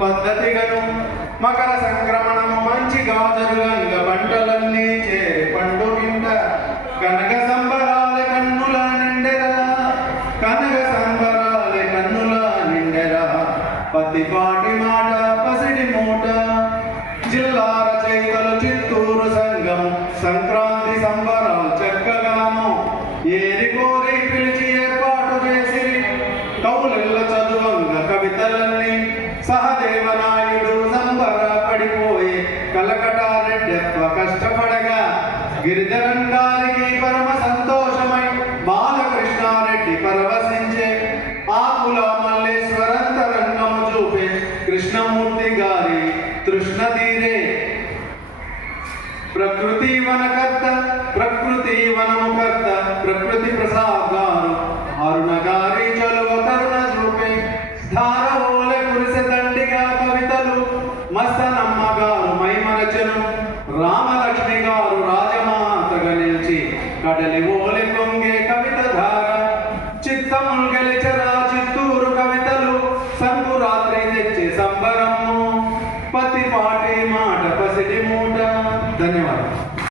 పద్ధతిగను మకర సంక్రమణము మంచిగా జరుగంగ పంటలన్నీ చేరి పండు గింట కనక సంబరాల కన్నుల నిండెరా కనక సంబరాల కన్నుల నిండెరా పత్తిపాటి మాట పసిడి మూట జిల్లా రచయితలు చిత్తూరు సంఘం సంక్రాంతి సంబరాలు చక్కగాను ఏరి కోరి పిలిచి ఏర్పాటు చేసి కవులెల్ల చదువంగ కవితలన్నీ సహదేవనాయుడు సంబర పడిపోయి కలకటారెడ్డెప్ప కష్టపడగా గిరిధరన్ గారికి పరమ సంతోషమై బాలకృష్ణారెడ్డి పరవశించే ఆకుల మల్లేశ్వరంతరంగము చూపే కృష్ణమూర్తి గారి తృష్ణ తీరే ప్రకృతి వనకర్త ప్రకృతి వనముకర్త ప్రకృతి ప్రసాద్ గారు అరుణ గారి చలువ కరుణ చూపే ధారవోల కురిసె దండిగా కవితలు మస్తనమ్మ గారు మైమరచను రామలక్ష్మి గారు రాజమాతగా నిలిచి కడలివో